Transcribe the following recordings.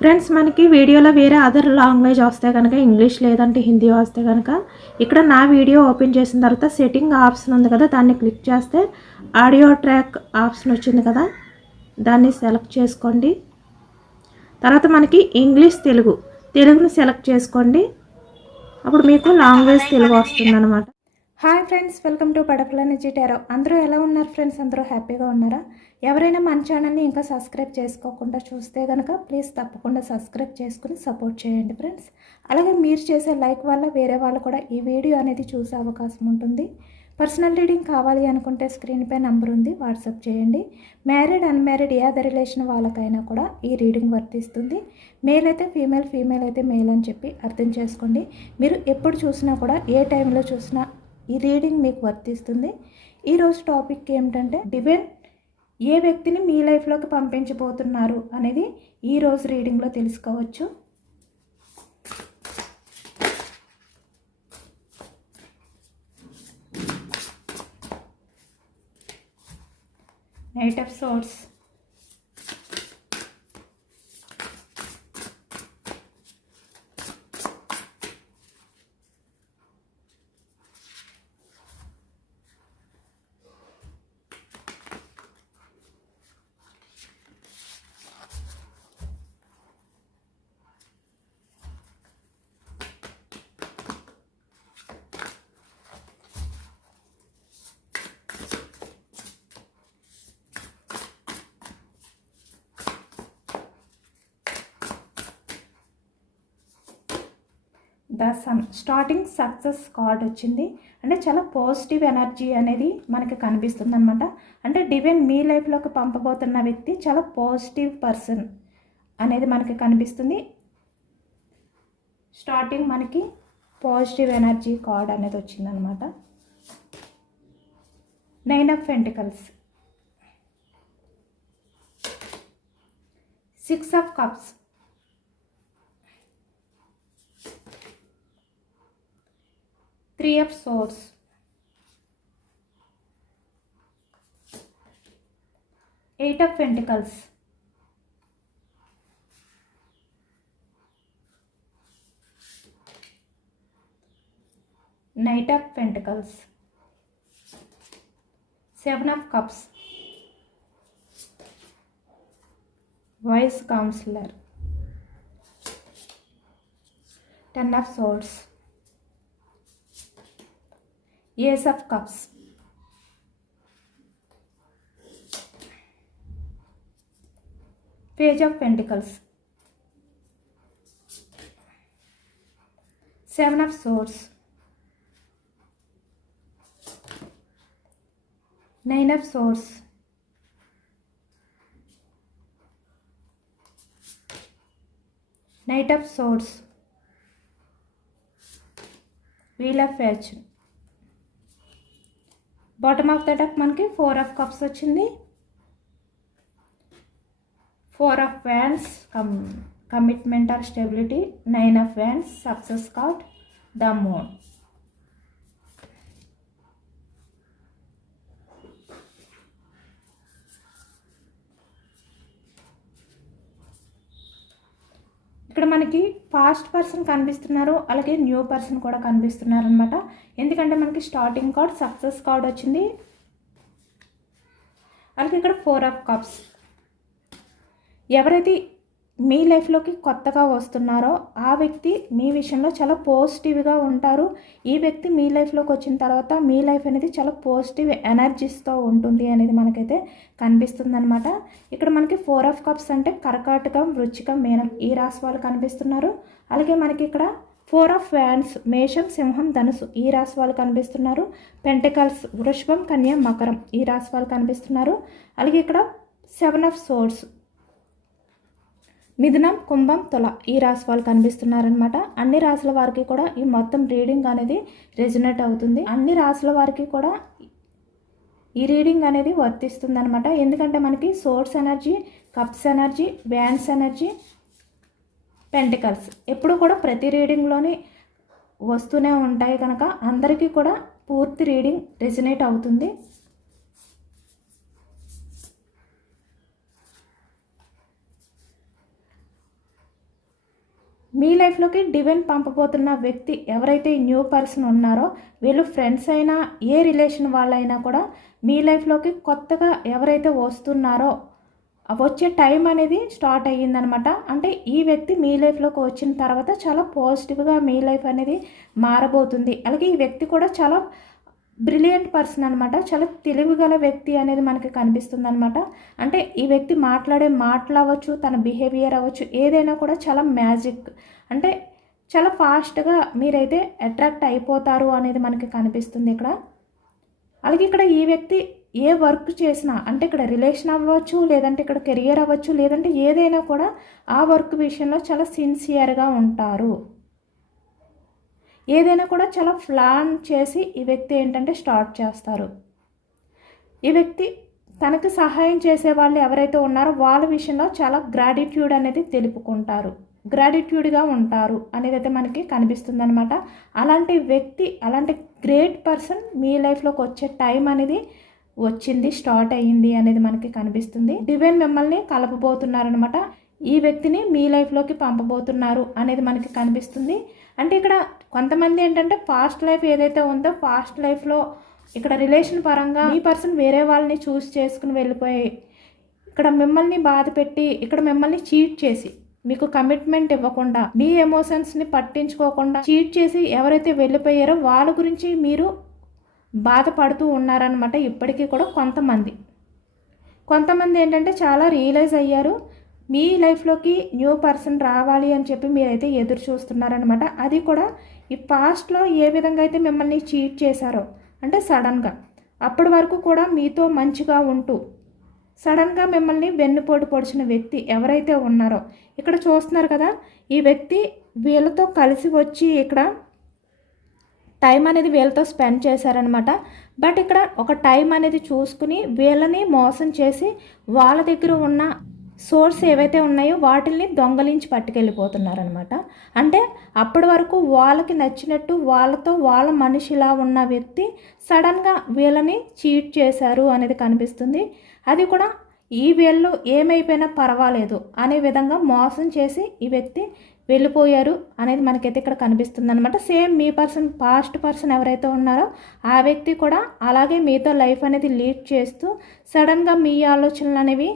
Friends మనకి వీడియోలో వేరే అదర్ లాంగ్వేజ్ వస్తే కనుక ఇంగ్లీష్ లేదంటే హిందీ వస్తే కనుక ఇక్కడ నా వీడియో ఓపెన్ చేసిన తర్వాత సెట్టింగ్ ఆప్షన్ ఉంది కదా దాన్ని క్లిక్ చేస్తే ఆడియో ట్రాక్ ఆప్షన్ వచ్చింది కదా దాన్ని సెలెక్ట్ చేసుకోండి. తర్వాత మనకి ఇంగ్లీష్ తెలుగు. తెలుగుని సెలెక్ట్ చేసుకోండి. అప్పుడు మీకు లాంగ్వేజ్ తెలుగు వస్తుంది అనమాట హాయ్ ఫ్రెండ్స్ వెల్కమ్ టు పడపలని టెరో అందరూ ఎలా ఉన్నారు ఫ్రెండ్స్ అందరూ హ్యాపీగా ఉన్నారా? ఎవరైనా మన ఛానల్ని ఇంకా సబ్స్క్రైబ్ చేసుకోకుండా చూస్తే కనుక ప్లీజ్ తప్పకుండా సబ్స్క్రైబ్ చేసుకుని సపోర్ట్ చేయండి ఫ్రెండ్స్ అలాగే మీరు చేసే లైక్ వల్ల వేరే వాళ్ళు కూడా ఈ వీడియో అనేది చూసే అవకాశం ఉంటుంది. పర్సనల్ రీడింగ్ కావాలి అనుకుంటే స్క్రీన్పై నంబర్ ఉంది వాట్సాప్ చేయండి. మ్యారీడ్ అన్మ్యారీడ్ ఏ అదర్ రిలేషన్ వాళ్ళకైనా కూడా ఈ రీడింగ్ వర్తిస్తుంది. మేల్ అయితే ఫీమేల్ ఫీమేల్ అయితే మేల్ అని చెప్పి అర్థం చేసుకోండి. మీరు ఎప్పుడు చూసినా కూడా ఏ టైంలో చూసినా ఈ రీడింగ్ మీకు వర్తిస్తుంది. ఈరోజు టాపిక్ ఏమిటంటే డివెన్ ఏ వ్యక్తిని మీ లైఫ్లోకి పంపించబోతున్నారు అనేది ఈరోజు రీడింగ్లో తెలుసుకోవచ్చు. Knight of swords. The sun starting success card వచ్చింది. అంటే చాలా పాజిటివ్ ఎనర్జీ అనేది మనకి కనిపిస్తుంది అనమాట అంటే డివైన్ మీ లైఫ్లోకి పంపబోతున్న వ్యక్తి చాలా పాజిటివ్ పర్సన్ అనేది మనకి కనిపిస్తుంది. స్టార్టింగ్ మనకి పాజిటివ్ ఎనర్జీ కార్డ్ అనేది వచ్చిందనమాట nine of pentacles six of cups. Three of swords. Eight of pentacles. Knight of pentacles. Seven of cups. Wise counselor. Ten of swords Ace of Cups. Page of Pentacles. Seven of Swords. Nine of Swords. Knight of Swords. Wheel of Fortune. Bottom of the deck మనకి four of cups వచ్చింది. Four of wands come commitment or stability nine of wands success card the moon ఇక్కడ మనకి fast person కనిపిస్తున్నారు అలాగే new person కూడా కనిపిస్తున్నారు అనమాట ఎందుకంటే మనకి స్టార్టింగ్ కార్డ్ సక్సెస్ కార్డ్ వచ్చింది. అలాగే ఇక్కడ ఫోర్ ఆఫ్ కప్స్ ఎవరైతే మీ లైఫ్లోకి కొత్తగా వస్తున్నారో ఆ వ్యక్తి మీ విషయంలో చాలా పాజిటివ్గా ఉంటారు. ఈ వ్యక్తి మీ లైఫ్లోకి వచ్చిన తర్వాత మీ లైఫ్ అనేది చాలా పాజిటివ్ ఎనర్జీస్తో ఉంటుంది అనేది మనకైతే కనిపిస్తుంది అనమాట ఇక్కడ మనకి ఫోర్ ఆఫ్ కప్స్ అంటే కర్కాటకం వృచ్చికం మేనం ఈ రాశి వాళ్ళు కనిపిస్తున్నారు. అలాగే మనకి ఇక్కడ ఫోర్ ఆఫ్ వ్యాన్స్ మేషం సింహం ధనుసు ఈ రాశి వాళ్ళు కనిపిస్తున్నారు. పెంటకల్స్ వృషభం కన్య మకరం ఈ రాశి వాళ్ళు కనిపిస్తున్నారు. అలాగే ఇక్కడ సెవెన్ ఆఫ్ సోర్స్ మిథునం కుంభం తుల ఈ రాశి వాళ్ళు కనిపిస్తున్నారనమాట అన్ని రాశుల వారికి కూడా ఈ మొత్తం రీడింగ్ అనేది రెజినేట్ అవుతుంది. అన్ని రాశుల వారికి కూడా ఈ రీడింగ్ అనేది వర్తిస్తుంది అనమాట ఎందుకంటే మనకి swords energy cups energy wands energy pentacles ఎప్పుడు కూడా ప్రతి రీడింగ్లోని వస్తూనే ఉంటాయి కనుక అందరికీ కూడా పూర్తి రీడింగ్ రెజినేట్ అవుతుంది. మీ లైఫ్లోకి డివైన్ పంపబోతున్న వ్యక్తి ఎవరైతే న్యూ పర్సన్ ఉన్నారో వీళ్ళు ఫ్రెండ్స్ అయినా ఏ రిలేషన్ వాళ్ళైనా కూడా మీ లైఫ్లోకి కొత్తగా ఎవరైతే వస్తున్నారో వచ్చే టైం అనేది స్టార్ట్ అయ్యిందనమాట. అంటే ఈ వ్యక్తి మీ లైఫ్లోకి వచ్చిన తర్వాత చాలా పాజిటివ్గా మీ లైఫ్ అనేది మారబోతుంది. అలాగే ఈ వ్యక్తి కూడా చాలా బ్రిలియంట్ పర్సన్ అనమాట చాలా తెలివిగల వ్యక్తి అనేది మనకి కనిపిస్తుంది అనమాట అంటే ఈ వ్యక్తి మాట్లాడే మాటలు అవ్వచ్చు తన బిహేవియర్ అవ్వచ్చు ఏదైనా కూడా చాలా మ్యాజిక్. అంటే చాలా ఫాస్ట్గా మీరైతే అట్రాక్ట్ అయిపోతారు అనేది మనకి కనిపిస్తుంది ఇక్కడ. అలాగే ఇక్కడ ఈ వ్యక్తి ఏ వర్క్ చేసినా అంటే ఇక్కడ రిలేషన్ అవ్వచ్చు లేదంటే ఇక్కడ కెరియర్ అవ్వచ్చు లేదంటే ఏదైనా కూడా ఆ వర్క్ విషయంలో చాలా సిన్సియర్గా ఉంటారు. ఏదైనా కూడా చాలా ప్లాన్ చేసి ఈ వ్యక్తి ఏంటంటే స్టార్ట్ చేస్తారు. ఈ వ్యక్తి తనకు సహాయం చేసే వాళ్ళు ఎవరైతే ఉన్నారో వాళ్ళ విషయంలో చాలా గ్రాటిట్యూడ్ అనేది తెలుపుకుంటారు. గ్రాటిట్యూడ్గా ఉంటారు అనేది అయితే మనకి కనిపిస్తుంది అనమాట అలాంటి వ్యక్తి అలాంటి గ్రేట్ పర్సన్ మీ లైఫ్లోకి వచ్చే టైం అనేది వచ్చింది స్టార్ట్ అయ్యింది అనేది మనకి కనిపిస్తుంది. డివైన్ మిమ్మల్ని కలపబోతున్నారనమాట ఈ వ్యక్తిని మీ లైఫ్లోకి పంపబోతున్నారు అనేది మనకి కనిపిస్తుంది. అంటే ఇక్కడ కొంతమంది ఏంటంటే ఫాస్ట్ లైఫ్ ఏదైతే ఉందో ఫాస్ట్ లైఫ్లో ఇక్కడ రిలేషన్ పరంగా ఈ పర్సన్ వేరే వాళ్ళని చూస్ చేసుకుని వెళ్ళిపోయి ఇక్కడ మిమ్మల్ని బాధ పెట్టి ఇక్కడ మిమ్మల్ని చీట్ చేసి మీకు కమిట్మెంట్ ఇవ్వకుండా మీ ఎమోషన్స్ని పట్టించుకోకుండా చీట్ చేసి ఎవరైతే వెళ్ళిపోయారో వాళ్ళ గురించి మీరు బాధపడుతూ ఉన్నారనమాట ఇప్పటికీ కూడా కొంతమంది. కొంతమంది ఏంటంటే చాలా రియలైజ్ అయ్యారు. మీ లైఫ్లోకి న్యూ పర్సన్ రావాలి అని చెప్పి మీరైతే ఎదురు చూస్తున్నారనమాట అది కూడా ఈ పాస్ట్లో ఏ విధంగా అయితే మిమ్మల్ని చీట్ చేశారో అంటే సడన్గా అప్పటి వరకు కూడా మీతో మంచిగా ఉంటూ సడన్గా మిమ్మల్ని వెన్నుపోటు పొడిచిన వ్యక్తి ఎవరైతే ఉన్నారో ఇక్కడ చూస్తున్నారు కదా ఈ వ్యక్తి వీళ్ళతో కలిసి వచ్చి ఇక్కడ టైం అనేది వీళ్ళతో స్పెండ్ చేశారనమాట బట్ ఇక్కడ ఒక టైం అనేది చూసుకుని వీళ్ళని మోసం చేసి వాళ్ళ దగ్గర ఉన్న సోర్స్ ఏవైతే ఉన్నాయో వాటిల్ని దొంగలించి పట్టుకెళ్ళిపోతున్నారనమాట అంటే అప్పటి వరకు వాళ్ళకి నచ్చినట్టు వాళ్ళతో వాళ్ళ మనిషిలా ఉన్న వ్యక్తి సడన్గా వీళ్ళని చీట్ చేశారు అనేది కనిపిస్తుంది. అది కూడా ఈ వీళ్ళు ఏమైపోయినా పర్వాలేదు అనే విధంగా మోసం చేసి ఈ వ్యక్తి వెళ్ళిపోయారు అనేది మనకైతే ఇక్కడ కనిపిస్తుంది అనమాట సేమ్ మీ పర్సన్ పాస్ట్ పర్సన్ ఎవరైతే ఉన్నారో ఆ వ్యక్తి కూడా అలాగే మీతో లైఫ్ అనేది లీడ్ చేస్తూ సడన్గా మీ ఆలోచనలు అనేవి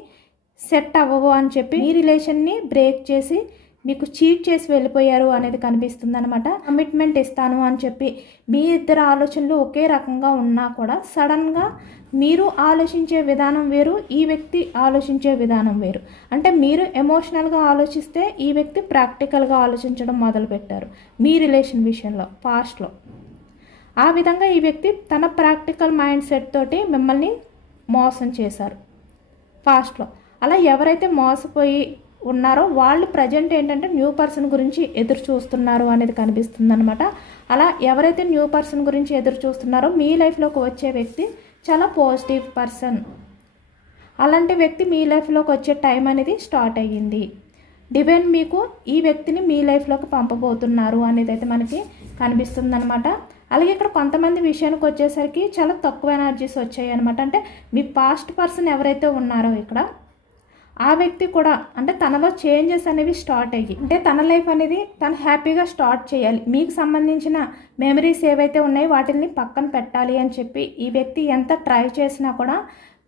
సెట్ అవ్వవు అని చెప్పి మీ రిలేషన్ని బ్రేక్ చేసి మీకు చీట్ చేసి వెళ్ళిపోయారు అనేది కనిపిస్తుంది అనమాట కమిట్మెంట్ ఇస్తాను అని చెప్పి మీ ఇద్దరు ఆలోచనలు ఒకే రకంగా ఉన్నా కూడా సడన్గా మీరు ఆలోచించే విధానం వేరు ఈ వ్యక్తి ఆలోచించే విధానం వేరు. అంటే మీరు ఎమోషనల్గా ఆలోచిస్తే ఈ వ్యక్తి ప్రాక్టికల్గా ఆలోచించడం మొదలుపెట్టారు మీ రిలేషన్ విషయంలో పాస్ట్లో. ఆ విధంగా ఈ వ్యక్తి తన ప్రాక్టికల్ మైండ్ సెట్ తోటి మిమ్మల్ని మోసం చేశారు పాస్ట్లో. అలా ఎవరైతే మోసపోయి ఉన్నారో వాళ్ళు ప్రజెంట్ ఏంటంటే న్యూ పర్సన్ గురించి ఎదురు చూస్తున్నారు అనేది కనిపిస్తుంది అనమాట అలా ఎవరైతే న్యూ పర్సన్ గురించి ఎదురు చూస్తున్నారో మీ లైఫ్లోకి వచ్చే వ్యక్తి చాలా పాజిటివ్ పర్సన్ అలాంటి వ్యక్తి మీ లైఫ్లోకి వచ్చే టైం అనేది స్టార్ట్ అయ్యింది. డివైన్ మీకు ఈ వ్యక్తిని మీ లైఫ్లోకి పంపబోతున్నారు అనేది అయితే మనకి కనిపిస్తుంది అనమాట అలాగే ఇక్కడ కొంతమంది విషయానికి వచ్చేసరికి చాలా తక్కువ ఎనర్జీస్ వచ్చాయి అనమాట అంటే మీ పాస్ట్ పర్సన్ ఎవరైతే ఉన్నారో ఇక్కడ ఆ వ్యక్తి కూడా అంటే తనలో చేంజెస్ అనేవి స్టార్ట్ అయ్యి అంటే తన లైఫ్ అనేది తను హ్యాపీగా స్టార్ట్ చేయాలి. మీకు సంబంధించిన మెమరీస్ ఏవైతే ఉన్నాయో వాటిని పక్కన పెట్టాలి అని చెప్పి ఈ వ్యక్తి ఎంత ట్రై చేసినా కూడా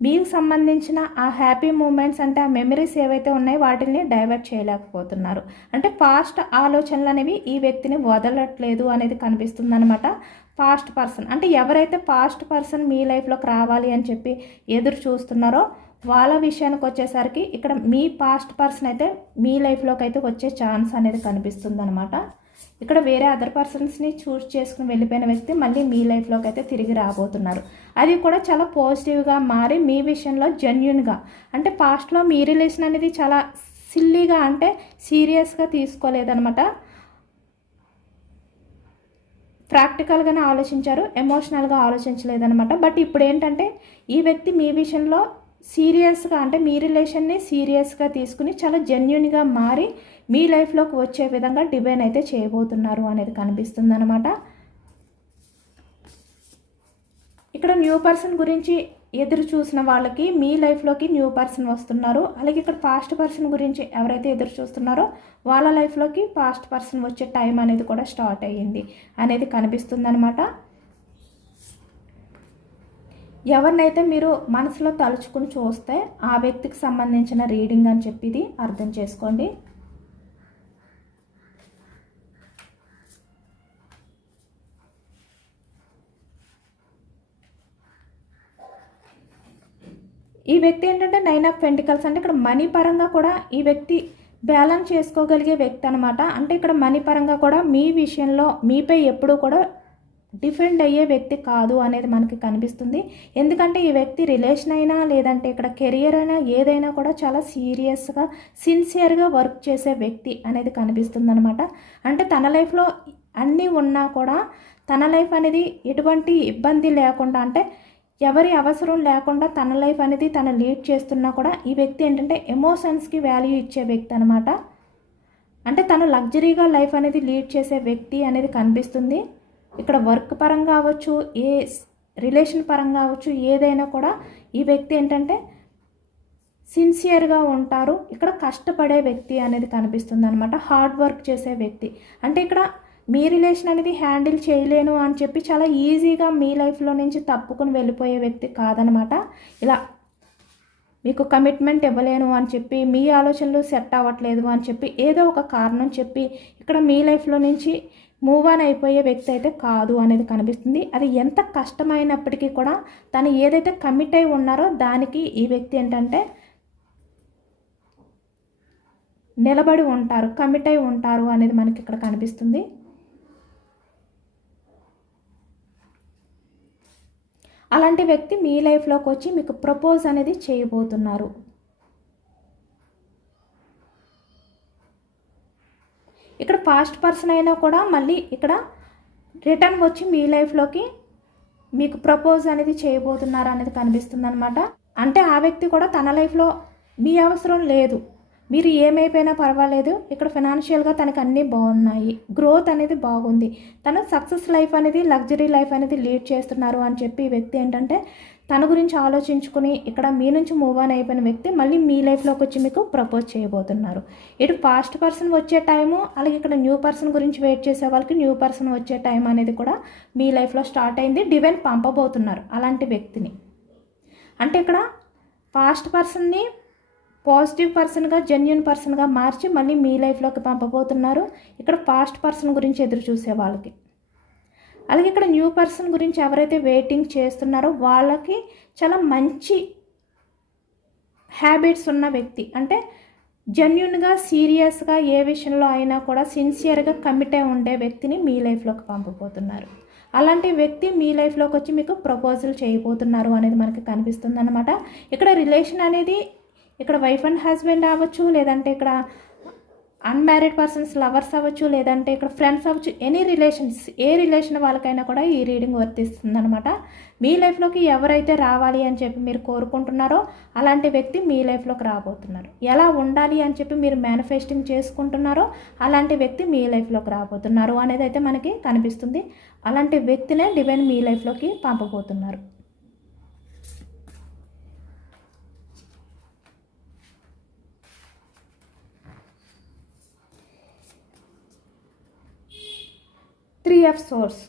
మీకు సంబంధించిన ఆ హ్యాపీ మూమెంట్స్ అంటే ఆ మెమరీస్ ఏవైతే ఉన్నాయో వాటిని డైవర్ట్ చేయలేకపోతున్నారు. అంటే పాస్ట్ ఆలోచనలు అనేవి ఈ వ్యక్తిని వదలట్లేదు అనేది కనిపిస్తుంది అనమాట పాస్ట్ పర్సన్ అంటే ఎవరైతే పాస్ట్ పర్సన్ మీ లైఫ్లోకి రావాలి అని చెప్పి ఎదురు చూస్తున్నారో వాళ్ళ విషయానికి వచ్చేసరికి ఇక్కడ మీ పాస్ట్ పర్సన్ అయితే మీ లైఫ్లోకి అయితే వచ్చే ఛాన్స్ అనేది కనిపిస్తుంది అనమాట ఇక్కడ వేరే అదర్ పర్సన్స్ని చూస్ చేసుకుని వెళ్ళిపోయిన వ్యక్తి మళ్ళీ మీ లైఫ్లోకి అయితే తిరిగి రాబోతున్నారు. అది కూడా చాలా పాజిటివ్గా మారి మీ విషయంలో జెన్యున్గా అంటే పాస్ట్లో మీ రిలేషన్ అనేది చాలా సిల్లీగా అంటే సీరియస్గా తీసుకోలేదనమాట ప్రాక్టికల్గానే ఆలోచించారు ఎమోషనల్గా ఆలోచించలేదనమాట బట్ ఇప్పుడు ఏంటంటే ఈ వ్యక్తి మీ విషయంలో సీరియస్గా అంటే మీ రిలేషన్ని సీరియస్గా తీసుకుని చాలా జెన్యున్గా మారి మీ లైఫ్లోకి వచ్చే విధంగా డివైన్ అయితే చేయబోతున్నారు అనేది కనిపిస్తుంది అనమాట ఇక్కడ న్యూ పర్సన్ గురించి ఎదురు చూసిన వాళ్ళకి మీ లైఫ్లోకి న్యూ పర్సన్ వస్తున్నారు. అలాగే ఇక్కడ పాస్ట్ పర్సన్ గురించి ఎవరైతే ఎదురు చూస్తున్నారో వాళ్ళ లైఫ్లోకి పాస్ట్ పర్సన్ వచ్చే టైం అనేది కూడా స్టార్ట్ అయ్యింది అనేది కనిపిస్తుంది అనమాట ఎవరినైతే మీరు మనసులో తలుచుకుని చూస్తే ఆ వ్యక్తికి సంబంధించిన రీడింగ్ అని చెప్పి ఇది అర్థం చేసుకోండి. ఈ వ్యక్తి ఏంటంటే నైన్ ఆఫ్ పెంటికల్స్ అంటే ఇక్కడ మనీ పరంగా కూడా ఈ వ్యక్తి బ్యాలెన్స్ చేసుకోగలిగే వ్యక్తి అనమాట అంటే ఇక్కడ మనీ పరంగా కూడా మీ విషయంలో మీపై ఎప్పుడూ కూడా డిఫెండ్ అయ్యే వ్యక్తి కాదు అనేది మనకి కనిపిస్తుంది. ఎందుకంటే ఈ వ్యక్తి రిలేషన్ అయినా లేదంటే ఇక్కడ కెరియర్ అయినా ఏదైనా కూడా చాలా సీరియస్గా సిన్సియర్గా వర్క్ చేసే వ్యక్తి అనేది కనిపిస్తుంది అనమాట అంటే తన లైఫ్లో అన్నీ ఉన్నా కూడా తన లైఫ్ అనేది ఎటువంటి ఇబ్బంది లేకుండా అంటే ఎవరి అవసరం లేకుండా తన లైఫ్ అనేది తను లీడ్ చేస్తున్నా కూడా ఈ వ్యక్తి ఏంటంటే ఎమోషన్స్కి వాల్యూ ఇచ్చే వ్యక్తి అనమాట అంటే తను లగ్జరీగా లైఫ్ అనేది లీడ్ చేసే వ్యక్తి అనేది కనిపిస్తుంది. ఇక్కడ వర్క్ పరంగా అవ్వచ్చు ఏ రిలేషన్ పరంగా అవ్వచ్చు ఏదైనా కూడా ఈ వ్యక్తి ఏంటంటే సిన్సియర్గా ఉంటారు. ఇక్కడ కష్టపడే వ్యక్తి అనేది కనిపిస్తుంది అనమాట హార్డ్ వర్క్ చేసే వ్యక్తి. అంటే ఇక్కడ మీ రిలేషన్ అనేది హ్యాండిల్ చేయలేను అని చెప్పి చాలా ఈజీగా మీ లైఫ్లో నుంచి తప్పుకుని వెళ్ళిపోయే వ్యక్తి కాదనమాట ఇలా మీకు కమిట్మెంట్ ఇవ్వలేను అని చెప్పి మీ ఆలోచనలు సెట్ అవ్వట్లేదు అని చెప్పి ఏదో ఒక కారణం చెప్పి ఇక్కడ మీ లైఫ్లో నుంచి మూవ్ ఆన్ అయిపోయే వ్యక్తి అయితే కాదు అనేది కనిపిస్తుంది. అది ఎంత కష్టమైనప్పటికీ కూడా తను ఏదైతే కమిట్ అయి ఉన్నారో దానికి ఈ వ్యక్తి ఏంటంటే నిలబడి ఉంటారు కమిట్ అయి ఉంటారు అనేది మనకి ఇక్కడ కనిపిస్తుంది. అలాంటి వ్యక్తి మీ లైఫ్లోకి వచ్చి మీకు ప్రపోజ్ అనేది చేయబోతున్నారు. ఇక్కడ పాస్ట్ పర్సన్ అయినా కూడా మళ్ళీ ఇక్కడ రిటర్న్ వచ్చి మీ లైఫ్లోకి మీకు ప్రపోజ్ అనేది చేయబోతున్నారు అనేది కనిపిస్తుంది అనమాట అంటే ఆ వ్యక్తి కూడా తన లైఫ్లో మీ అవసరం లేదు. మీరు ఏమైపోయినా పర్వాలేదు. ఇక్కడ ఫినాన్షియల్గా తనకు అన్నీ బాగున్నాయి. గ్రోత్ అనేది బాగుంది. తను సక్సెస్ లైఫ్ అనేది లగ్జరీ లైఫ్ అనేది లీడ్ చేస్తున్నారు అని చెప్పి ఈ వ్యక్తి ఏంటంటే తన గురించి ఆలోచించుకుని ఇక్కడ మీ నుంచి మూవ్ ఆన్ అయిపోయిన వ్యక్తి మళ్ళీ మీ లైఫ్లోకి వచ్చి మీకు ప్రపోజ్ చేయబోతున్నారు. ఇటు పాస్ట్ పర్సన్ వచ్చే టైము అలాగే ఇక్కడ న్యూ పర్సన్ గురించి వెయిట్ చేసే వాళ్ళకి న్యూ పర్సన్ వచ్చే టైం అనేది కూడా మీ లైఫ్లో స్టార్ట్ అయింది డివైన్ పంపబోతున్నారు అలాంటి వ్యక్తిని. అంటే ఇక్కడ పాస్ట్ పర్సన్ని పాజిటివ్ పర్సన్గా జెన్యున్ పర్సన్గా మార్చి మళ్ళీ మీ లైఫ్లోకి పంపబోతున్నారు. ఇక్కడ పాస్ట్ పర్సన్ గురించి ఎదురు చూసే వాళ్ళకి. అలాగే ఇక్కడ న్యూ పర్సన్ గురించి ఎవరైతే వెయిటింగ్ చేస్తున్నారో వాళ్ళకి చాలా మంచి హ్యాబిట్స్ ఉన్న వ్యక్తి. అంటే జెన్యున్గా సీరియస్గా ఏ విషయంలో అయినా కూడా సిన్సియర్గా కమిట్ అయి ఉండే వ్యక్తిని మీ లైఫ్లోకి పంపబోతున్నారు. అలాంటి వ్యక్తి మీ లైఫ్లోకి వచ్చి మీకు ప్రపోజల్ చేయబోతున్నారు అనేది మనకి కనిపిస్తుంది అనమాట ఇక్కడ రిలేషన్ అనేది ఇక్కడ వైఫ్ అండ్ హస్బెండ్ అవ్వచ్చు లేదంటే ఇక్కడ అన్మ్యారీడ్ పర్సన్స్ లవర్స్ అవ్వచ్చు లేదంటే ఇక్కడ ఫ్రెండ్స్ అవ్వచ్చు ఎనీ రిలేషన్స్ ఏ రిలేషన్ వాళ్ళకైనా కూడా ఈ రీడింగ్ వర్తిస్తుంది అనమాట మీ లైఫ్లోకి ఎవరైతే రావాలి అని చెప్పి మీరు కోరుకుంటున్నారో అలాంటి వ్యక్తి మీ లైఫ్లోకి రాబోతున్నారు. ఎలా ఉండాలి అని చెప్పి మీరు మేనిఫెస్టింగ్ చేసుకుంటున్నారో అలాంటి వ్యక్తి మీ లైఫ్లోకి రాబోతున్నారు అనేది అయితే మనకి కనిపిస్తుంది. అలాంటి వ్యక్తినే డివైన్ మీ లైఫ్లోకి పంపబోతున్నారు. ఆఫ్ సోర్స్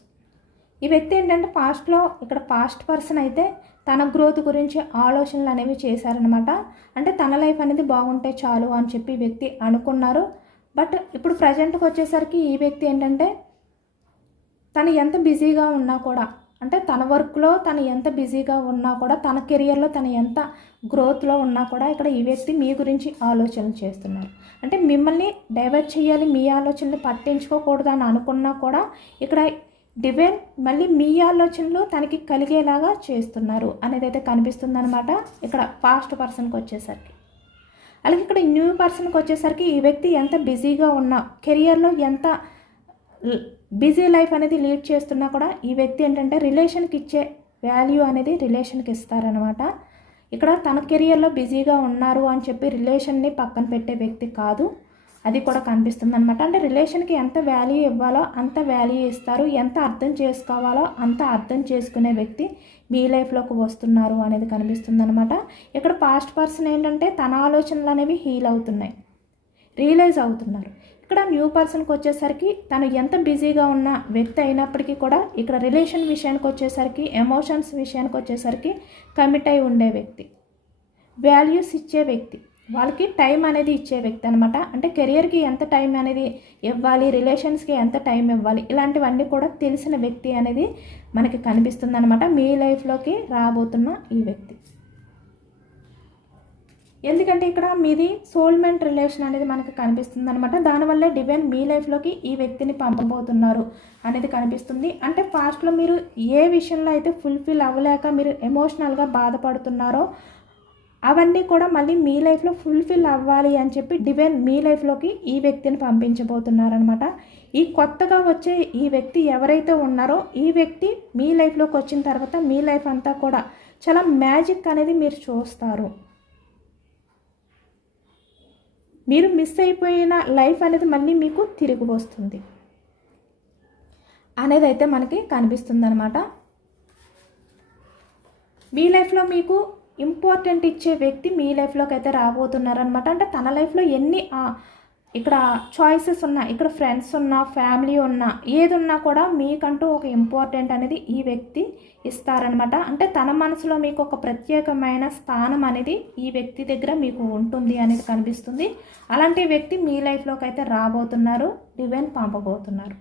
ఈ వ్యక్తి ఏంటంటే పాస్ట్లో ఇక్కడ పాస్ట్ పర్సన్ అయితే తన గ్రోత్ గురించి ఆలోచనలు అనేవి చేశారనమాట అంటే తన లైఫ్ అనేది బాగుంటే చాలు అని చెప్పి ఈ వ్యక్తి అనుకున్నారు. బట్ ఇప్పుడు ప్రజెంట్కి వచ్చేసరికి ఈ వ్యక్తి ఏంటంటే తను ఎంత బిజీగా ఉన్నా కూడా అంటే తన వర్క్లో తను ఎంత బిజీగా ఉన్నా కూడా తన కెరియర్లో తను ఎంత గ్రోత్లో ఉన్నా కూడా ఇక్కడ ఈ వ్యక్తి మీ గురించి ఆలోచనలు చేస్తున్నారు. అంటే మిమ్మల్ని డైవర్ట్ చేయాలి మీ ఆలోచనలు పట్టించుకోకూడదు అని అనుకున్నా కూడా ఇక్కడ డివైన్ మళ్ళీ మీ ఆలోచనలు తనకి కలిగేలాగా చేస్తున్నారు అనేది అయితే కనిపిస్తుంది అనమాట ఇక్కడ పాస్ట్ పర్సన్కి వచ్చేసరికి. అలాగే ఇక్కడ న్యూ పర్సన్కి వచ్చేసరికి ఈ వ్యక్తి ఎంత బిజీగా ఉన్నా కెరియర్లో ఎంత బిజీ లైఫ్ అనేది లీడ్ చేస్తున్నా కూడా ఈ వ్యక్తి ఏంటంటే రిలేషన్కి ఇచ్చే వాల్యూ అనేది రిలేషన్కి ఇస్తారనమాట ఇక్కడ తన కెరియర్లో బిజీగా ఉన్నారు అని చెప్పి రిలేషన్ని పక్కన పెట్టే వ్యక్తి కాదు. అది కూడా కనిపిస్తుంది అనమాట అంటే రిలేషన్కి ఎంత వాల్యూ ఇవ్వాలో అంత వాల్యూ ఇస్తారు. ఎంత అర్థం చేసుకోవాలో అంత అర్థం చేసుకునే వ్యక్తి మీ లైఫ్లోకి వస్తున్నారు అనేది కనిపిస్తుంది అనమాట ఇక్కడ పాస్ట్ పర్సన్ ఏంటంటే తన ఆలోచనలు అనేవి హీల్ అవుతున్నాయి. రియలైజ్ అవుతున్నారు. ఇక్కడ న్యూ పర్సన్కి వచ్చేసరికి తను ఎంత బిజీగా ఉన్న వ్యక్తి అయినప్పటికీ కూడా ఇక్కడ రిలేషన్ విషయానికి వచ్చేసరికి ఎమోషన్స్ విషయానికి వచ్చేసరికి కమిట్ అయి ఉండే వ్యక్తి. వాల్యూస్ ఇచ్చే వ్యక్తి. వాళ్ళకి టైం అనేది ఇచ్చే వ్యక్తి అనమాట అంటే కెరియర్కి ఎంత టైం అనేది ఇవ్వాలి రిలేషన్స్కి ఎంత టైం ఇవ్వాలి ఇలాంటివన్నీ కూడా తెలిసిన వ్యక్తి అనేది మనకి కనిపిస్తుంది అనమాట మీ లైఫ్లోకి రాబోతున్న ఈ వ్యక్తి. ఎందుకంటే ఇక్కడ మీది సోల్మెంట్ రిలేషన్ అనేది మనకి కనిపిస్తుంది అనమాట దానివల్ల డివైన్ మీ లైఫ్లోకి ఈ వ్యక్తిని పంపబోతున్నారు అనేది కనిపిస్తుంది. అంటే పాస్ట్లో మీరు ఏ విషయంలో అయితే ఫుల్ఫిల్ అవ్వలేక మీరు ఎమోషనల్గా బాధపడుతున్నారో అవన్నీ కూడా మళ్ళీ మీ లైఫ్లో ఫుల్ఫిల్ అవ్వాలి అని చెప్పి డివైన్ మీ లైఫ్లోకి ఈ వ్యక్తిని పంపించబోతున్నారనమాట ఈ కొత్తగా వచ్చే ఈ వ్యక్తి ఎవరైతే ఉన్నారో ఈ వ్యక్తి మీ లైఫ్లోకి వచ్చిన తర్వాత మీ లైఫ్ అంతా కూడా చాలా మ్యాజిక్ అనేది మీరు చూస్తారు. మీరు మిస్ అయిపోయిన లైఫ్ అనేది మళ్ళీ మీకు తిరిగి వస్తుంది. అనేది అయితే మనకి కనిపిస్తుంది అనమాట మీ లైఫ్లో మీకు ఇంపార్టెంట్ ఇచ్చే వ్యక్తి మీ లైఫ్లోకి అయితే రాబోతున్నారనమాట అంటే తన లైఫ్లో ఎన్ని ఇక్కడ చాయిసెస్ ఉన్నా ఇక్కడ ఫ్రెండ్స్ ఉన్నా ఫ్యామిలీ ఉన్నా ఏది ఉన్నా కూడా మీకంటూ ఒక ఇంపార్టెంట్ అనేది ఈ వ్యక్తి ఇస్తారనమాట అంటే తన మనసులో మీకు ఒక ప్రత్యేకమైన స్థానం అనేది ఈ వ్యక్తి దగ్గర మీకు ఉంటుంది అనేది కనిపిస్తుంది. అలాంటి వ్యక్తి మీ లైఫ్లోకి అయితే రాబోతున్నారు డివైన్ పంపబోతున్నారు.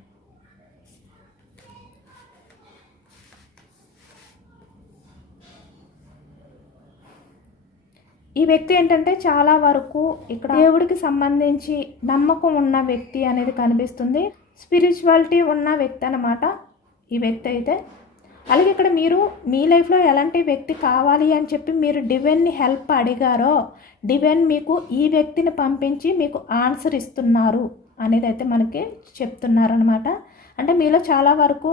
ఈ వ్యక్తి ఏంటంటే చాలా వరకు ఇక్కడ దేవుడికి సంబంధించి నమ్మకం ఉన్న వ్యక్తి అనేది కనిపిస్తుంది. స్పిరిచువాలిటీ ఉన్న వ్యక్తి అనమాట ఈ వ్యక్తి అయితే. అలాగే ఇక్కడ మీరు మీ లైఫ్లో ఎలాంటి వ్యక్తి కావాలి అని చెప్పి మీరు డివైన్ని హెల్ప్ అడిగారో డివైన్ మీకు ఈ వ్యక్తిని పంపించి మీకు ఆన్సర్ ఇస్తున్నారు అనేది అయితే మనకి చెప్తున్నారనమాట అంటే మీలో చాలా వరకు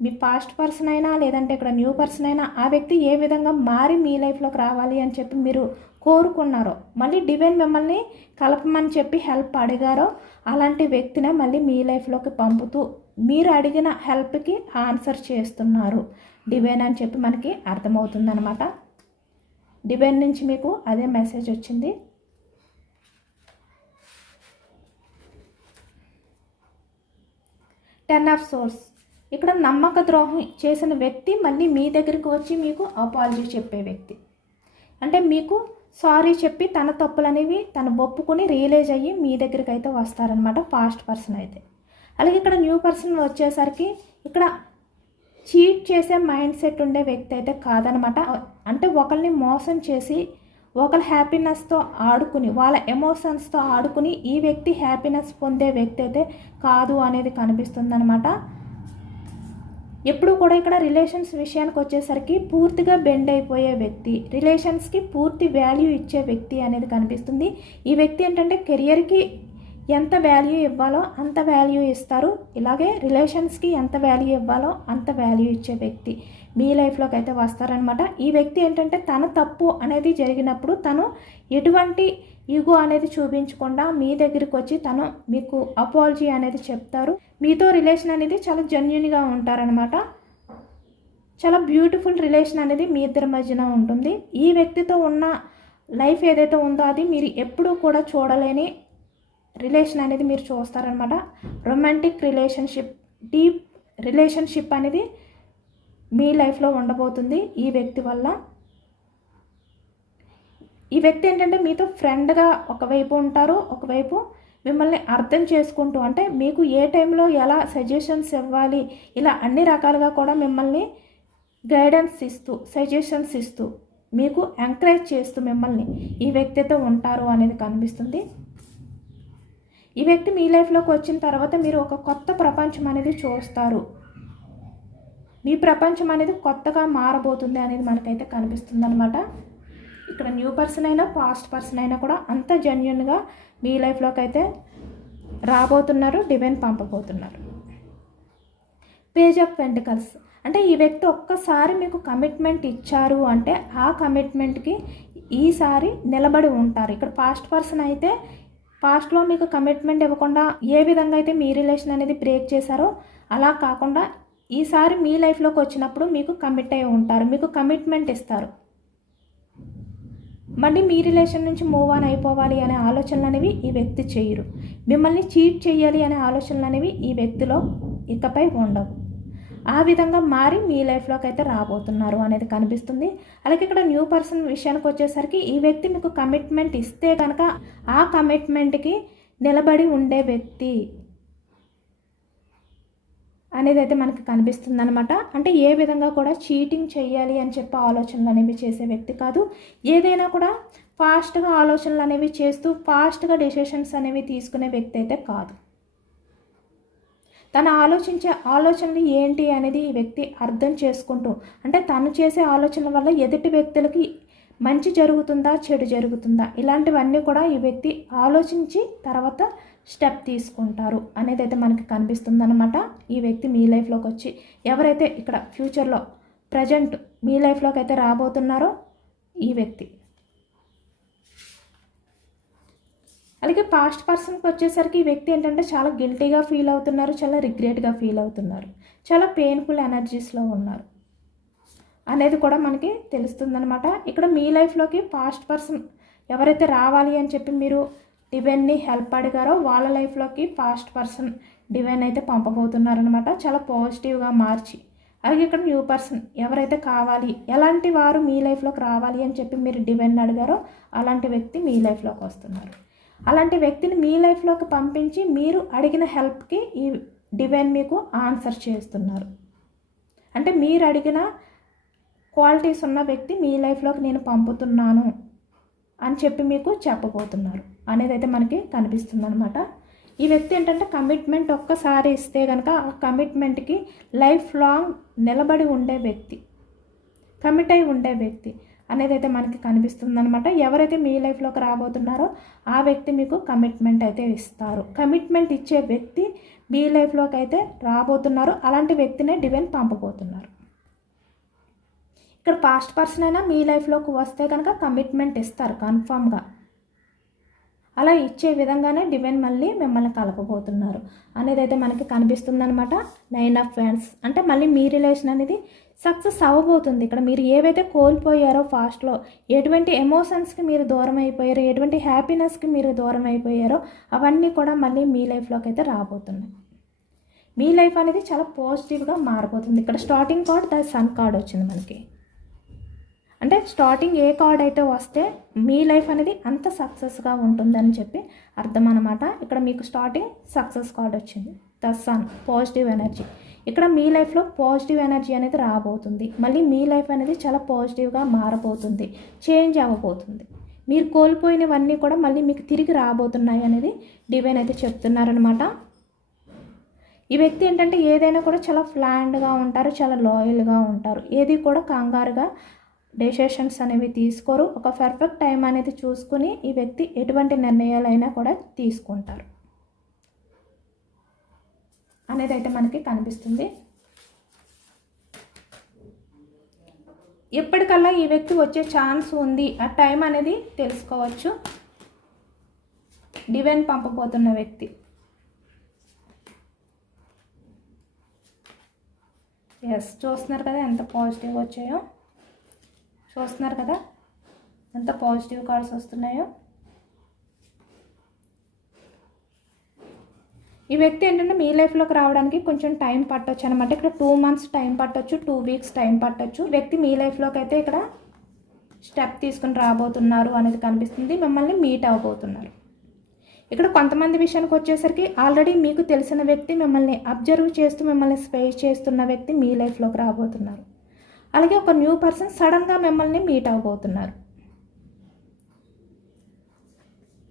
మీ పాస్ట్ పర్సన్ అయినా లేదంటే ఇక్కడ న్యూ పర్సన్ అయినా ఆ వ్యక్తి ఏ విధంగా మారి మీ లైఫ్లోకి రావాలి అని చెప్పి మీరు కోరుకున్నారో మళ్ళీ డివైన్ మిమ్మల్ని కలపమని చెప్పి హెల్ప్ అడిగారో అలాంటి వ్యక్తినే మళ్ళీ మీ లైఫ్లోకి పంపుతూ మీరు అడిగిన హెల్ప్కి ఆన్సర్ చేస్తున్నారు. డివైన్ అని చెప్పి మనకి అర్థమవుతుందనమాట డివైన్ నుంచి మీకు అదే మెసేజ్ వచ్చింది. టెన్ ఆఫ్ సోర్స్ ఇక్కడ నమ్మక ద్రోహం చేసిన వ్యక్తి మళ్ళీ మీ దగ్గరికి వచ్చి మీకు అపాలజీ చెప్పే వ్యక్తి. అంటే మీకు సారీ చెప్పి తన తప్పులు అనేవి తను ఒప్పుకొని రియలైజ్ అయ్యి మీ దగ్గరికి అయితే వస్తారనమాట పాస్ట్ పర్సన్ అయితే. అలాగే ఇక్కడ న్యూ పర్సన్ వచ్చేసరికి ఇక్కడ చీట్ చేసే మైండ్ సెట్ ఉండే వ్యక్తి అయితే కాదనమాట అంటే ఒకరిని మోసం చేసి ఒకరి హ్యాపీనెస్తో ఆడుకుని వాళ్ళ ఎమోషన్స్తో ఆడుకుని ఈ వ్యక్తి హ్యాపీనెస్ పొందే వ్యక్తి అయితే కాదు అనేది కనిపిస్తుంది ఎప్పుడు కూడా ఇక్కడ రిలేషన్స్ విషయానికి వచ్చేసరికి పూర్తిగా బెండ్ అయిపోయే వ్యక్తి రిలేషన్స్కి పూర్తి వాల్యూ ఇచ్చే వ్యక్తి అనేది కనిపిస్తుంది. ఈ వ్యక్తి ఏంటంటే కెరియర్కి ఎంత వాల్యూ ఇవ్వాలో అంత వాల్యూ ఇస్తారు. ఇలాగే రిలేషన్స్కి ఎంత వాల్యూ ఇవ్వాలో అంత వాల్యూ ఇచ్చే వ్యక్తి మీ లైఫ్లోకి అయితే వస్తారనమాట ఈ వ్యక్తి ఏంటంటే తన తప్పు అనేది జరిగినప్పుడు తను ఎటువంటి ఈగో అనేది చూపించకుండా మీ దగ్గరికి వచ్చి తను మీకు అపాలజీ అనేది చెప్తారు. మీతో రిలేషన్ అనేది చాలా జెన్యున్గా ఉంటారనమాట చాలా బ్యూటిఫుల్ రిలేషన్ అనేది మీ ఇద్దరి మధ్యన ఉంటుంది. ఈ వ్యక్తితో ఉన్న లైఫ్ ఏదైతే ఉందో అది మీరు ఎప్పుడూ కూడా చూడలేని రిలేషన్ అనేది మీరు చూస్తారనమాట రొమాంటిక్ రిలేషన్షిప్ డీప్ రిలేషన్షిప్ అనేది మీ లైఫ్లో ఉండబోతుంది ఈ వ్యక్తి వల్ల. ఈ వ్యక్తి ఏంటంటే మీతో ఫ్రెండ్గా ఒకవైపు ఉంటారు ఒకవైపు మిమ్మల్ని అర్థం చేసుకుంటూ అంటే మీకు ఏ టైంలో ఎలా సజెషన్స్ ఇవ్వాలి ఇలా అన్ని రకాలుగా కూడా మిమ్మల్ని గైడెన్స్ ఇస్తూ సజెషన్స్ ఇస్తూ మీకు ఎంకరేజ్ చేస్తూ మిమ్మల్ని ఈ వ్యక్తితో ఉంటారు అనేది కనిపిస్తుంది. ఈ వ్యక్తి మీ లైఫ్లోకి వచ్చిన తర్వాత మీరు ఒక కొత్త ప్రపంచం అనేది చూస్తారు. మీ ప్రపంచం అనేది కొత్తగా మారబోతుంది అనేది మనకైతే కనిపిస్తుంది అనమాట ఇక్కడ న్యూ పర్సన్ అయినా పాస్ట్ పర్సన్ అయినా కూడా అంత జెన్యున్గా మీ లైఫ్లోకి అయితే రాబోతున్నారు డివైన్ పంపబోతున్నారు. Page of pentacles. అంటే ఈ వ్యక్తి ఒక్కసారి మీకు కమిట్మెంట్ ఇచ్చారు అంటే ఆ కమిట్మెంట్కి ఈసారి నిలబడి ఉంటారు. ఇక్కడ పాస్ట్ పర్సన్ అయితే పాస్ట్లో మీకు కమిట్మెంట్ ఇవ్వకుండా ఏ విధంగా అయితే మీ రిలేషన్ అనేది బ్రేక్ చేశారో అలా కాకుండా ఈసారి మీ లైఫ్లోకి వచ్చినప్పుడు మీకు కమిట్ అయి ఉంటారు మీకు కమిట్మెంట్ ఇస్తారు. మళ్ళీ మీ రిలేషన్ నుంచి మూవ్ ఆన్ అయిపోవాలి అనే ఆలోచనలు అనేవి ఈ వ్యక్తి చేయరు. మిమ్మల్ని చీట్ చేయాలి అనే ఆలోచనలు అనేవి ఈ వ్యక్తిలో ఇకపై ఉండవు. ఆ విధంగా మారి మీ లైఫ్లోకి అయితే రాబోతున్నారు అనేది కనిపిస్తుంది. అలాగే ఇక్కడ న్యూ పర్సన్ విషయానికి వచ్చేసరికి ఈ వ్యక్తి మీకు కమిట్మెంట్ ఇస్తే కనుక ఆ కమిట్మెంట్కి నిలబడి ఉండే వ్యక్తి అనేది అయితే మనకి కనిపిస్తుంది అనమాట అంటే ఏ విధంగా కూడా చీటింగ్ చేయాలి అని చెప్పి ఆలోచనలు అనేవి చేసే వ్యక్తి కాదు. ఏదైనా కూడా ఫాస్ట్గా ఆలోచనలు అనేవి చేస్తూ ఫాస్ట్గా డెసిషన్స్ అనేవి తీసుకునే వ్యక్తి అయితే కాదు. తను ఆలోచించే ఆలోచనలు ఏంటి అనేది ఈ వ్యక్తి అర్థం చేసుకుంటూ అంటే తను చేసే ఆలోచనల వల్ల ఎదుటి వ్యక్తులకి మంచి జరుగుతుందా చెడు జరుగుతుందా ఇలాంటివన్నీ కూడా ఈ వ్యక్తి ఆలోచించి తర్వాత స్టెప్ తీసుకుంటారు అనేది అయితే మనకి కనిపిస్తుంది అనమాట ఈ వ్యక్తి మీ లైఫ్లోకి వచ్చి ఎవరైతే ఇక్కడ ఫ్యూచర్లో ప్రజెంట్ మీ లైఫ్లోకి అయితే రాబోతున్నారో ఈ వ్యక్తి. అలాగే పాస్ట్ పర్సన్కి వచ్చేసరికి ఈ వ్యక్తి ఏంటంటే చాలా గిల్టీగా ఫీల్ అవుతున్నారు చాలా రిగ్రెట్గా ఫీల్ అవుతున్నారు చాలా పెయిన్ఫుల్ ఎనర్జీస్లో ఉన్నారు అనేది కూడా మనకి తెలుస్తుందనమాట ఇక్కడ మీ లైఫ్లోకి పాస్ట్ పర్సన్ ఎవరైతే రావాలి అని చెప్పి మీరు డివైన్ని హెల్ప్ అడిగారో వాళ్ళ లైఫ్లోకి ఫాస్ట్ పర్సన్ డివైన్ అయితే పంపబోతున్నారనమాట చాలా పాజిటివ్గా మార్చి. అలాగే ఇక్కడ న్యూ పర్సన్ ఎవరైతే కావాలి ఎలాంటి వారు మీ లైఫ్లోకి రావాలి అని చెప్పి మీరు డివైన్ అడిగారో అలాంటి వ్యక్తి మీ లైఫ్లోకి వస్తున్నారు. అలాంటి వ్యక్తిని మీ లైఫ్లోకి పంపించి మీరు అడిగిన హెల్ప్కి ఈ డివైన్ మీకు ఆన్సర్ చేస్తున్నారు. అంటే మీరు అడిగిన క్వాలిటీస్ ఉన్న వ్యక్తి మీ లైఫ్లోకి నేను పంపుతున్నాను అని చెప్పి మీకు చెప్పబోతున్నారు. అనేది అయితే మనకి కనిపిస్తుంది అనమాట ఈ వ్యక్తి ఏంటంటే కమిట్మెంట్ ఒక్కసారి ఇస్తే కనుక ఆ కమిట్మెంట్కి లైఫ్ లాంగ్ నిలబడి ఉండే వ్యక్తి కమిట్ అయి ఉండే వ్యక్తి అనేది అయితే మనకి కనిపిస్తుంది అనమాట ఎవరైతే మీ లైఫ్లోకి రాబోతున్నారో ఆ వ్యక్తి మీకు కమిట్మెంట్ అయితే ఇస్తారు. కమిట్మెంట్ ఇచ్చే వ్యక్తి మీ లైఫ్లోకి అయితే రాబోతున్నారు. అలాంటి వ్యక్తినే డివైన్ పంపబోతున్నారు. ఇక్కడ పాస్ట్ పర్సన్ అయినా మీ లైఫ్లోకి వస్తే కనుక కమిట్మెంట్ ఇస్తారు కన్ఫామ్గా అలా ఇచ్చే విధంగానే డివైన్ మళ్ళీ మిమ్మల్ని కలపబోతున్నారు. అనేది అయితే మనకి కనిపిస్తుందనమాట నైన్ ఆఫ్ ఫ్యాన్స్ అంటే మళ్ళీ మీ రిలేషన్ అనేది సక్సెస్ అవ్వబోతుంది. ఇక్కడ మీరు ఏవైతే కోల్పోయారో ఫాస్ట్లో ఎటువంటి ఎమోషన్స్కి మీరు దూరం అయిపోయారో ఎటువంటి హ్యాపీనెస్కి మీరు దూరం అయిపోయారో అవన్నీ కూడా మళ్ళీ మీ లైఫ్లోకి అయితే రాబోతున్నాయి. మీ లైఫ్ అనేది చాలా పాజిటివ్గా మారిపోతుంది ఇక్కడ starting card the sun card వచ్చింది మనకి. అంటే స్టార్టింగ్ ఏ కార్డ్ అయితే వస్తే మీ లైఫ్ అనేది అంత సక్సెస్గా ఉంటుందని చెప్పి అర్థం అనమాట ఇక్కడ మీకు స్టార్టింగ్ సక్సెస్ కార్డ్ వచ్చింది. ద సన్ పాజిటివ్ ఎనర్జీ ఇక్కడ మీ లైఫ్లో పాజిటివ్ ఎనర్జీ అనేది రాబోతుంది. మళ్ళీ మీ లైఫ్ అనేది చాలా పాజిటివ్గా మారబోతుంది. చేంజ్ అవ్వబోతుంది. మీరు కోల్పోయినవన్నీ కూడా మళ్ళీ మీకు తిరిగి రాబోతున్నాయి అనేది డివైన్ అయితే చెప్తున్నారనమాట ఈ వ్యక్తి ఏంటంటే ఏదైనా కూడా చాలా ఫ్లాండ్గా ఉంటారు చాలా లాయల్గా ఉంటారు. ఏది కూడా కంగారుగా డెసిషన్స్ అనేవి తీసుకోరు. ఒక పర్ఫెక్ట్ టైం అనేది చూసుకుని ఈ వ్యక్తి ఎటువంటి నిర్ణయాలైనా కూడా తీసుకుంటారు. అనేది అయితే మనకి కనిపిస్తుంది. ఎప్పటికల్లా ఈ వ్యక్తి వచ్చే ఛాన్స్ ఉంది. ఆ టైం అనేది తెలుసుకోవచ్చు. డివైన్ పంపబోతున్న వ్యక్తి. ఎస్ చూస్తున్నారు కదా ఎంత పాజిటివ్ వచ్చాయో. చూస్తున్నారు కదా? ఎంత పాజిటివ్ కార్డ్స్ వస్తున్నాయో. ఈ వ్యక్తి ఏంటంటే మీ లైఫ్లోకి రావడానికి కొంచెం టైం పట్టొచ్చు అనమాట ఇక్కడ టూ మంత్స్ టైం పట్టొచ్చు టూ వీక్స్ టైం పట్టొచ్చు. వ్యక్తి మీ లైఫ్లోకి అయితే ఇక్కడ స్టెప్ తీసుకుని రాబోతున్నారు అనేది కనిపిస్తుంది. మిమ్మల్ని మీట్ అవ్వబోతున్నారు. ఇక్కడ కొంతమంది విషయానికి వచ్చేసరికి ఆల్రెడీ మీకు తెలిసిన వ్యక్తి మిమ్మల్ని అబ్జర్వ్ చేస్తూ మిమ్మల్ని స్పేస్ చేస్తున్న వ్యక్తి మీ లైఫ్లోకి రాబోతున్నారు. అలాగే ఒక న్యూ పర్సన్ సడన్గా మిమ్మల్ని మీట్ అవ్వబోతున్నారు.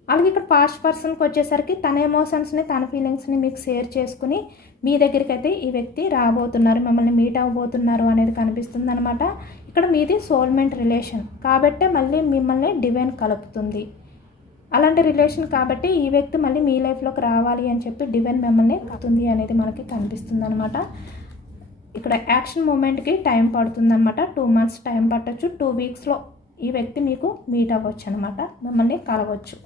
అలాగే ఇక్కడ పాస్ట్ పర్సన్కి వచ్చేసరికి తన ఎమోషన్స్ని తన ఫీలింగ్స్ని మీకు షేర్ చేసుకుని మీ దగ్గరికి అయితే ఈ వ్యక్తి రాబోతున్నారు మిమ్మల్ని మీట్ అవ్వబోతున్నారు అనేది కనిపిస్తుంది అనమాట ఇక్కడ మీది సోల్మెంట్ రిలేషన్ కాబట్టే మళ్ళీ మిమ్మల్ని డివైన్ కలుపుతుంది. అలాంటి రిలేషన్ కాబట్టి ఈ వ్యక్తి మళ్ళీ మీ లైఫ్లోకి రావాలి అని చెప్పి డివైన్ మిమ్మల్ని కలుపుతుంది అనేది మనకి కనిపిస్తుంది అనమాట ఇక్కడ యాక్షన్ మూమెంట్కి టైం పడుతుంది అనమాట టూ మంత్స్ టైం పట్టచ్చు. టూ వీక్స్లో ఈ వ్యక్తి మీకు మీట్ అవ్వచ్చు అనమాట మిమ్మల్ని కలవచ్చు.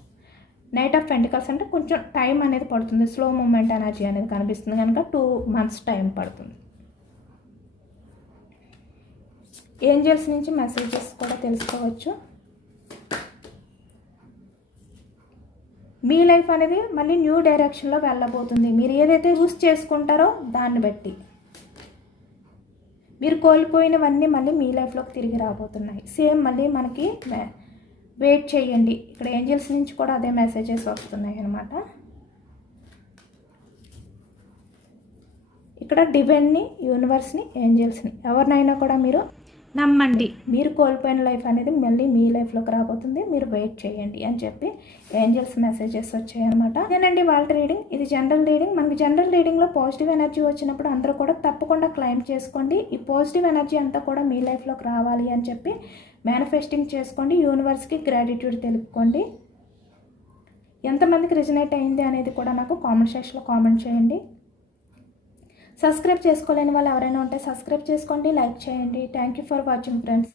నైట్ ఆఫ్ పెంటికల్స్ అంటే కొంచెం టైం అనేది పడుతుంది. స్లో మూమెంట్ ఎనర్జీ అనేది కనిపిస్తుంది. కనుక టూ మంత్స్ టైం పడుతుంది. ఏంజల్స్ నుంచి మెసేజెస్ కూడా తెలుసుకోవచ్చు. మీ లైఫ్ అనేది మళ్ళీ న్యూ డైరెక్షన్లో వెళ్ళబోతుంది. మీరు ఏదైతే చూస్ చేసుకుంటారో దాన్ని బట్టి. మీరు కోల్పోయినవన్నీ మళ్ళీ మీ లైఫ్లోకి తిరిగి రాబోతున్నాయి. సేమ్ మళ్ళీ మనకి వెయిట్ చేయండి. ఇక్కడ ఏంజల్స్ నుంచి కూడా అదే మెసేజెస్ వస్తున్నాయి అనమాట ఇక్కడ డివైన్ని యూనివర్స్ని ఏంజల్స్ని ఎవరినైనా కూడా మీరు నమ్మండి. మీరు కోల్పోయిన లైఫ్ అనేది మళ్ళీ మీ లైఫ్లోకి రాబోతుంది. మీరు వెయిట్ చేయండి అని చెప్పి ఏంజల్స్ మెసేజెస్ వచ్చాయన్నమాట. ఇదేనండి వాళ్ళ రీడింగ్. ఇది జనరల్ రీడింగ్. మనకి జనరల్ రీడింగ్లో పాజిటివ్ ఎనర్జీ వచ్చినప్పుడు అందరూ కూడా తప్పకుండా క్లైమ్ చేసుకోండి. ఈ పాజిటివ్ ఎనర్జీ అంతా కూడా మీ లైఫ్లోకి రావాలి అని చెప్పి మేనిఫెస్టింగ్ చేసుకోండి. యూనివర్స్కి గ్రాటిట్యూడ్ తెలుపుకోండి. ఎంతమందికి రిజనేట్ అయింది అనేది కూడా నాకు కామెంట్ సెక్షన్లో కామెంట్ చేయండి. సబ్స్క్రైబ్ చేసుకోలేని వాళ్ళు ఎవరైనా ఉంటే సబ్స్క్రైబ్ చేసుకోండి లైక్ చేయండి. Thank you for watching friends